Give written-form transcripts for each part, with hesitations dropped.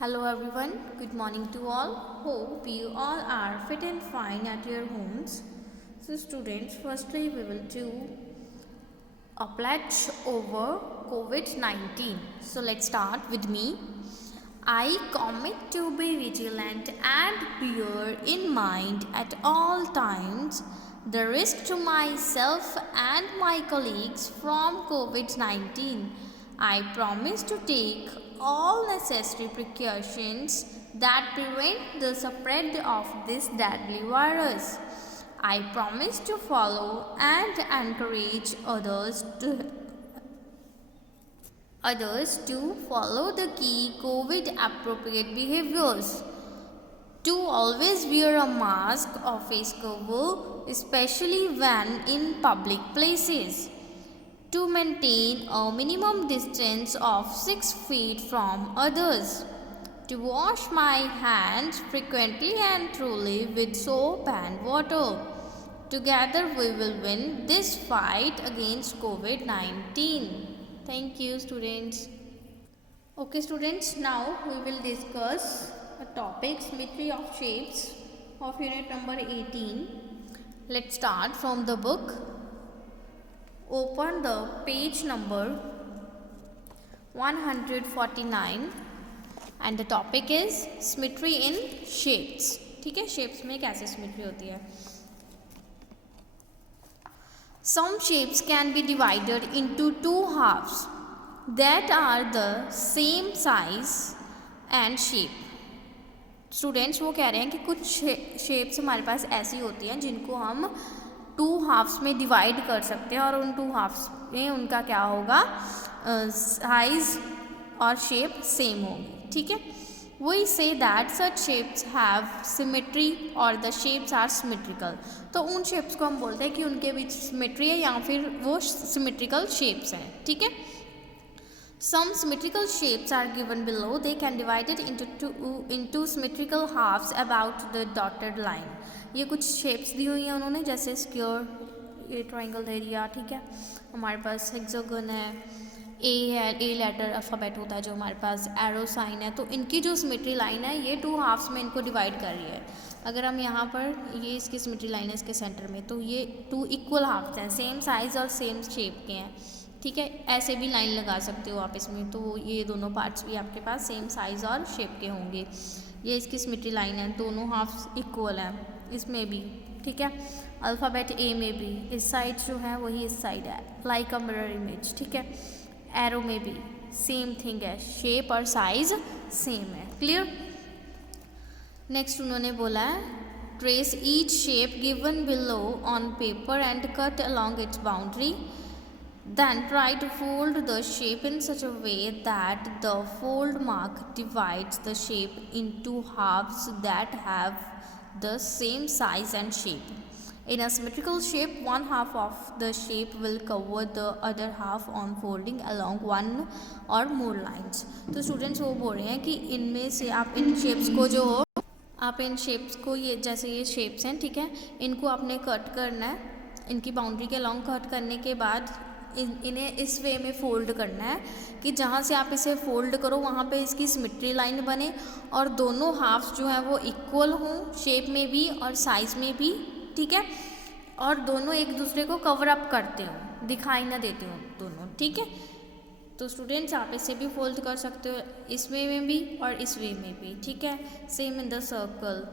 Hello everyone, good morning to all. Hope you all are fit and fine at your homes. So students, firstly we will do a pledge over COVID-19. So let's start with me. I commit to be vigilant and bear in mind at all times the risk to myself and my colleagues from COVID-19. I promise to take all necessary precautions that prevent the spread of this deadly virus. I promise to follow and encourage others to follow the key COVID appropriate behaviors. To always wear a mask or face cover, especially when in public places. To maintain a minimum distance of 6 feet from others. To wash my hands frequently and truly with soap and water. Together we will win this fight against COVID-19. Thank you, students. Okay, students, now we will discuss a topic symmetry of shapes of unit number 18. Let's start from the book. Open the page number 149 and the topic is symmetry in shapes. ठीक है, shapes में कैसे symmetry होती है. Some shapes can be divided into two halves that are the same size and shape. Students वो कह रहे हैं कि कुछ शेप्स हमारे पास ऐसी होती हैं जिनको हम टू हाफ्स में डिवाइड कर सकते हैं और उन टू हाफ्स में उनका क्या होगा, साइज और शेप सेम होगी. ठीक है, we say that such shapes have symmetry और द शेप्स आर सिमेट्रिकल. तो उन शेप्स को हम बोलते हैं कि उनके बीच सिमेट्री है या फिर वो सिमेट्रिकल शेप्स हैं. ठीक है, some symmetrical shapes are given below. They can divide it into symmetrical halves about the dotted line. ये कुछ शेप्स दी हुई हैं उन्होंने, जैसे स्क्वायर, ये ट्राइंगल दे दिया. ठीक है, हमारे पास हेक्सागन है, ए है, ए लेटर अल्फ़ाबेट होता है जो हमारे पास, एरो साइन है. तो इनकी जो सिमेट्री लाइन है ये टू हाफ्स में इनको डिवाइड कर रही है. अगर हम यहाँ पर ये इसकी सिमेट्री लाइन है इसके सेंटर में, तो ये टू इक्वल हाफ्स हैं, सेम साइज़ और सेम शेप के हैं. ठीक है, ऐसे भी लाइन लगा सकते हो आप इसमें, तो ये दोनों पार्ट्स भी आपके पास सेम साइज़ और शेप के होंगे. ये इसकी सिमेट्री लाइन है, दोनों हाफ्स इक्वल हैं इसमें भी. ठीक है, अल्फ़ाबेट ए में भी इस साइड जो है वही इस साइड है, लाइक अ मिरर इमेज. ठीक है, एरो में भी सेम थिंग है, शेप और साइज सेम है. क्लियर. नेक्स्ट उन्होंने बोला है trace each shape given below on paper and cut along its boundary. Then try to fold the shape in such a way that the fold mark divides the shape into halves that have the same size and shape. In a symmetrical shape, one half of the shape will cover the other half on folding along one or more lines. तो students वो बोल रहे हैं कि इनमें से आप इन shapes को जो आप इन शेप्स को ये जैसे ये शेप्स हैं, ठीक है, इनको आपने कट करना है. इनकी बाउंड्री के अलॉन्ग कट करने के बाद इन्हें इस वे में फ़ोल्ड करना है कि जहाँ से आप इसे फ़ोल्ड करो वहाँ पे इसकी सिमेट्री लाइन बने और दोनों हाफ्स जो हैं वो इक्वल हों शेप में भी और साइज़ में भी. ठीक है, और दोनों एक दूसरे को कवर अप करते हों, दिखाई ना देते हों दोनों. ठीक है, तो स्टूडेंट्स आप इसे भी फोल्ड कर सकते हो इस वे में भी और इस वे में भी. ठीक है, same in the circle.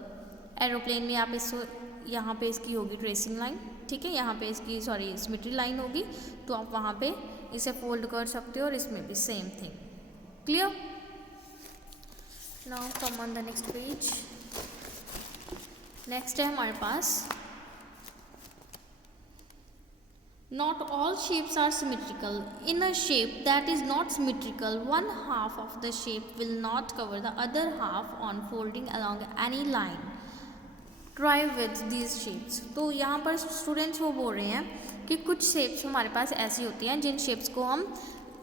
Aeroplane में आप इसको यहाँ पे इसकी होगी ट्रेसिंग लाइन. ठीक है, यहाँ पे इसकी सिमेट्री लाइन होगी, तो आप वहाँ पे इसे फोल्ड कर सकते हो और इसमें भी same thing. Clear. Now come on the next page. Next है हमारे पास not all shapes are symmetrical. In a shape that is not symmetrical, one half of the shape will not cover the other half on folding along any line. Try with these shapes. तो यहाँ पर students वो बोल रहे हैं कि कुछ shapes हमारे पास ऐसी होती हैं जिन शेप्स को हम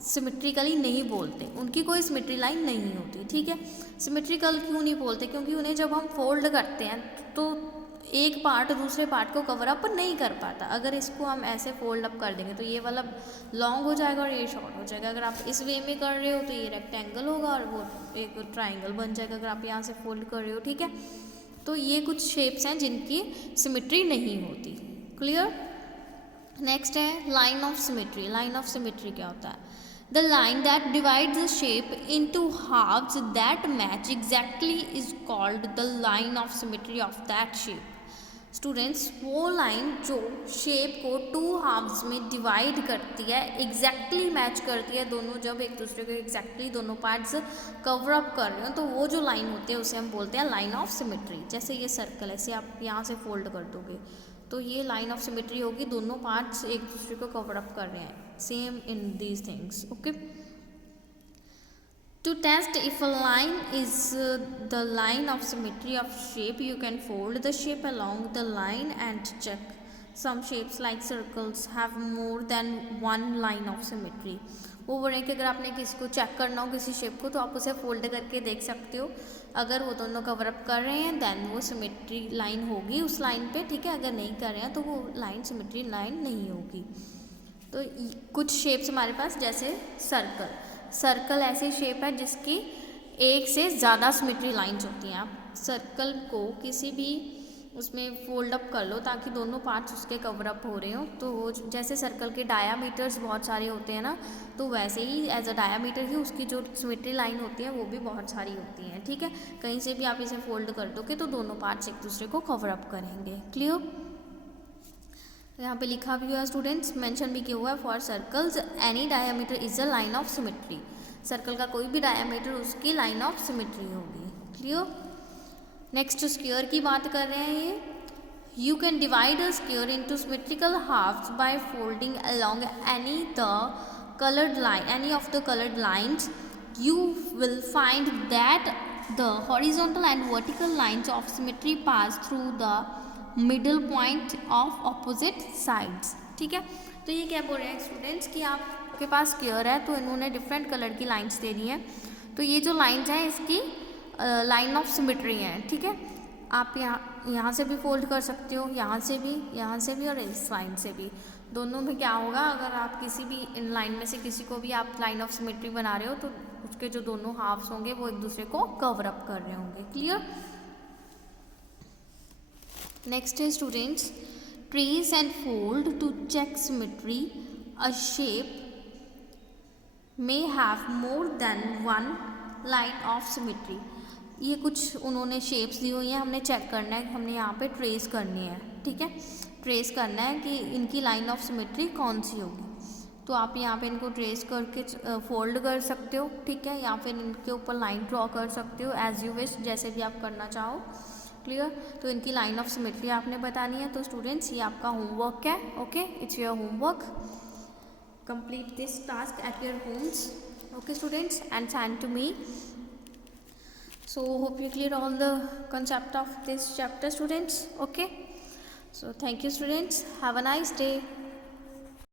सिमेट्रिकली नहीं बोलते, उनकी कोई सिमेट्री लाइन नहीं होती. ठीक है, सिमेट्रिकल क्यों नहीं बोलते, क्योंकि उन्हें जब हम फोल्ड करते हैं तो एक पार्ट दूसरे पार्ट को कवर अप नहीं कर पाता। अगर इसको हम ऐसे फोल्ड अप कर देंगे तो ये वाला लॉन्ग हो जाएगा और ये शॉर्ट हो जाएगा। अगर आप इस वे में कर रहे हो तो ये रेक्टेंगल होगा और वो एक ट्राइंगल बन जाएगा अगर आप यहाँ से फोल्ड कर रहे हो, ठीक है। तो ये कुछ शेप्स हैं जिनकी सिमेट्री नहीं होती। क्लियर। नेक्स्ट है line of symmetry. Line of symmetry क्या होता है? The line that divides the shape into halves that match exactly is called the line of symmetry of that shape. Students, वो line जो shape को two halves में divide करती है, exactly match करती है, दोनों जब एक दूसरे को एग्जैक्टली दोनों पार्ट्स कवर अप कर रहे हो तो वो जो लाइन होती है उसे हम बोलते हैं लाइन ऑफ सिमेट्री। जैसे ये सर्कल है, ऐसे आप यहाँ से फोल्ड कर दोगे तो ये लाइन ऑफ सिमेट्री होगी, दोनों पार्ट्स एक दूसरे को कवर अप कर रहे हैं। Same in these things, okay. To test if a line is the line of symmetry of shape, you can fold the shape along the line and check. Some shapes like circles have more than one line of symmetry. वो बोल रहे हैं कि अगर आपने किसी को check करना हो किसी शेप को तो आप उसे फोल्ड करके देख सकते हो। अगर वो दोनों कवर अप कर रहे हैं देन वो सिमेट्री लाइन होगी उस लाइन पे, ठीक है। अगर नहीं कर रहे हैं तो वो लाइन सिमेट्री लाइन नहीं होगी। तो कुछ शेप्स हमारे पास, जैसे सर्कल ऐसी शेप है जिसकी एक से ज़्यादा सिमेट्री लाइंस होती हैं। आप सर्कल को किसी भी उसमें फोल्ड अप कर लो ताकि दोनों पार्ट्स उसके कवर अप हो रहे हो। तो वो जैसे सर्कल के डायामीटर्स बहुत सारे होते हैं ना, तो वैसे ही एज अ डायामीटर ही उसकी जो सिमेट्री लाइन होती है वो भी बहुत सारी होती हैं, ठीक है। कहीं से भी आप इसे फोल्ड कर दोगे तो दोनों पार्ट्स एक दूसरे को कवर अप करेंगे। क्लियर। यहाँ पे लिखा भी हुआ है स्टूडेंट्स, मेंशन भी किया हुआ है, for circles any diameter is a line of symmetry. Circle का कोई भी डायमीटर उसकी लाइन ऑफ सिमेट्री होगी। क्लियर। नेक्स्ट स्क्वायर की बात कर रहे हैं ये। You can divide a square into symmetrical halves by folding along any of the coloured lines. You will find that the horizontal and vertical lines of symmetry pass through the middle point of opposite sides, ठीक है। तो ये क्या बोल रहे हैं students कि आपके पास स्क्वायर है तो इन्होंने डिफरेंट कलर की लाइंस दे दी हैं। तो ये जो लाइंस हैं इसकी लाइन ऑफ सिमेट्री हैं, ठीक है। आप यहाँ से भी फोल्ड कर सकते हो, यहाँ से भी और इस लाइन से भी। दोनों में क्या होगा, अगर आप किसी भी इन लाइन में से किसी को भी आप लाइन ऑफ सिमेट्री बना रहे हो तो उसके जो दोनों हाफ्स होंगे वो एक दूसरे को कवर अप कर रहे होंगे। Clear. Next is students, trace and fold to check symmetry. A shape may have more than one line of symmetry. ये कुछ उन्होंने शेप्स दी हुई हैं, हमने चेक करना है कि हमने यहाँ पे ट्रेस करनी है, ठीक है। ट्रेस करना है कि इनकी लाइन ऑफ सिमेट्री कौन सी होगी। तो आप यहाँ पे इनको ट्रेस करके फोल्ड कर सकते हो, ठीक है, या फिर इनके ऊपर लाइन ड्रॉ कर सकते हो, एज यू विश, जैसे भी आप करना चाहो। क्लियर। तो इनकी लाइन ऑफ सिमेट्री आपने बतानी है। तो स्टूडेंट्स ये आपका होमवर्क है, okay, it's your homework. Complete this task at your homes, okay students, and send to me. So hope you clear all the concept of this chapter, students, okay. So thank you students, have a nice day.